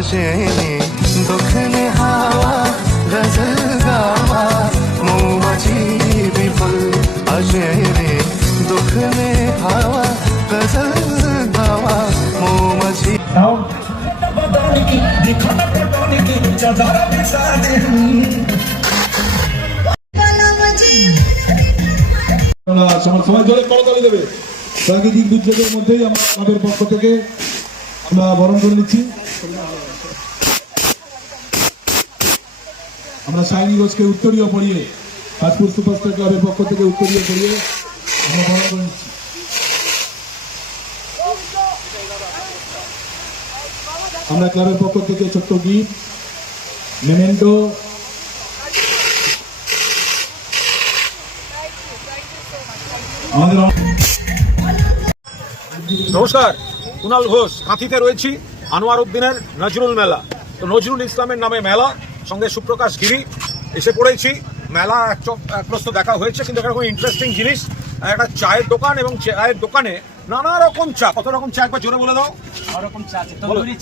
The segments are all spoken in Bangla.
আসেনি দক্ষিণে হাওয়া গজল গাওয়া মৌমাছি বিফল আসেনি দক্ষিণে হাওয়া গজল গাওয়া মৌমাছি আমরা সমাজ সমাজ জোরে করতালি দেবে প্রাকৃতিক দুর্যোগের মধ্যেই আমরা আমাদের পক্ষ থেকে আমরা বরণ করে নিচ্ছি। আমরা সাইনি ঘোষকে উত্তরীয় পড়িয়ে কাজপুর সুপারস্টার ক্লাবের পক্ষ থেকে উত্তরীয় পড়িয়ে আমরা বরণ করে নিচ্ছি। আমরা ক্লাবের পক্ষ থেকে ছোট্ট গীত, মেমেন্টো নমস্কার, কুনাল ঘোষ কাঁথিতে রয়েছি। আনোয়ার উদ্দিনের নজরুল মেলা। তো নজরুল ইসলামের নামে মেলা সঙ্গে সুপ্রকাশ গিরি এসে পড়েছি। মেলা এক প্রস্ত দেখা হয়েছে কিন্তু একটা ইন্টারেস্টিং জিনিস। একটা চায়ের দোকান এবং চায়ের দোকানে নানা রকম চা। কত রকম চা একবার জোরে বলে দাও। রকম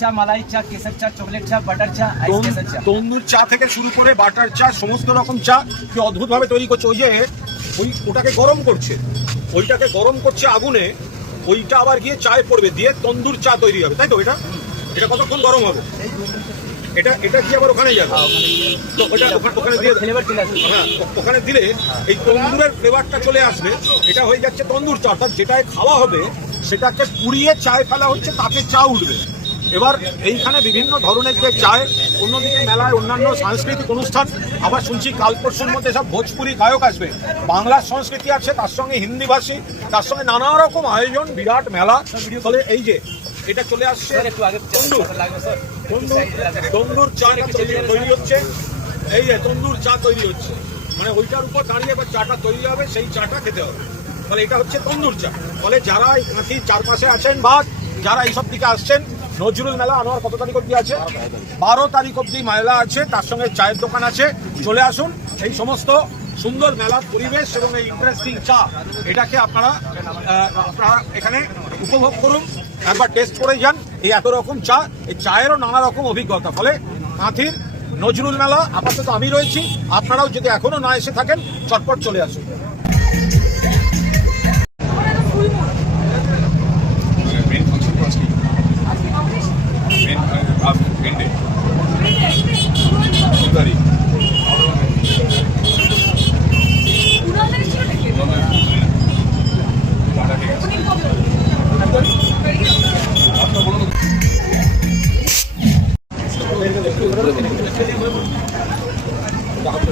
চা মালাই চা চা চা বাটার চা চা। তন্দুর চা থেকে শুরু করে বাটার চা সমস্ত রকম চা অদ্ভুতভাবে তৈরি করছে। ওই যে ওই ওটাকে গরম করছে। ওইটাকে গরম করছে আগুনে। ওইটা আবার গিয়ে চায় পড়বে। দিয়ে তন্দুর চা তৈরি হবে। তাই তো এটা? এটা কতক্ষণ গরম হবে? এটা এটা কি আবার ওখানে যাবে ওটা ওখানে দিয়ে হ্যাঁ ওখানে দিলে এই তন্দুরের ফ্লেভারটা চলে আসবে। এটা হয়ে যাচ্ছে তন্দুর চা অর্থাৎ যেটায় খাওয়া হবে সেটাকে পুড়িয়ে চায় ফেলা হচ্ছে তাতে চা উঠবে। এবার এইখানে বিভিন্ন ধরনের যে চায় অন্যদিকে মেলায় অন্যান্য সাংস্কৃতিক অনুষ্ঠান আবার শুনছি কাল পরশুর মধ্যে সব ভোজপুরি গায়ক আসবে। বাংলার সংস্কৃতি আছে তার সঙ্গে হিন্দিভাষী তার সঙ্গে নানা রকম আয়োজন বিরাট মেলা। ফলে এই যে এটা চলে আসছে। একটু আগে তন্দুর। তন্দুর চাটা তৈরি হচ্ছে। এই যে তন্দুর চা তৈরি হচ্ছে। মানে ওইটার উপর দাঁড়িয়ে এবার চাটা তৈরি হবে সেই চাটা খেতে হবে। ফলে এটা হচ্ছে তন্দুর চা। ফলে যারা এই কাঁথির চারপাশে আছেন বা যারা এইসব দিকে আসছেন নজরুল মেলা আমার কত তারিখ অব্দি আছে? বারো তারিখ অব্দি মেলা আছে তার সঙ্গে চায়ের দোকান আছে। চলে আসুন এই সমস্ত সুন্দর মেলার পরিবেশ এবং এই ইন্টারেস্টিং চা এটাকে আপনারা আপনারা এখানে উপভোগ করুন। একবার টেস্ট করে যান এই এত রকম চা এই চায়েরও নানা রকম অভিজ্ঞতা। ফলে কাঁথির নজরুল মেলা আপাতত আমি রয়েছি। আপনারাও যদি এখনও না এসে থাকেন চটপট চলে আসুন। মেন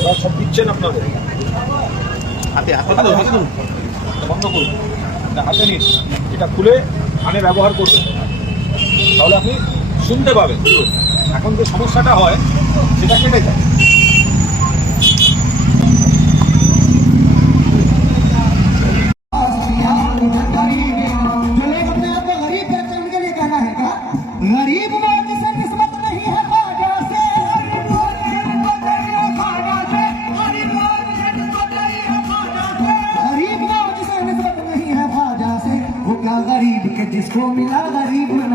ওরা সব দিচ্ছেন আপনাদের। হাতে হাতে বন্ধ করুন। হাতে নিন। এটা খুলে কানে ব্যবহার করবেন। তাহলে আপনি শুনতে পাবেন। এখন যে সমস্যাটা হয় সেটা কেটে যায়। الغريب كديسكو من الغريب من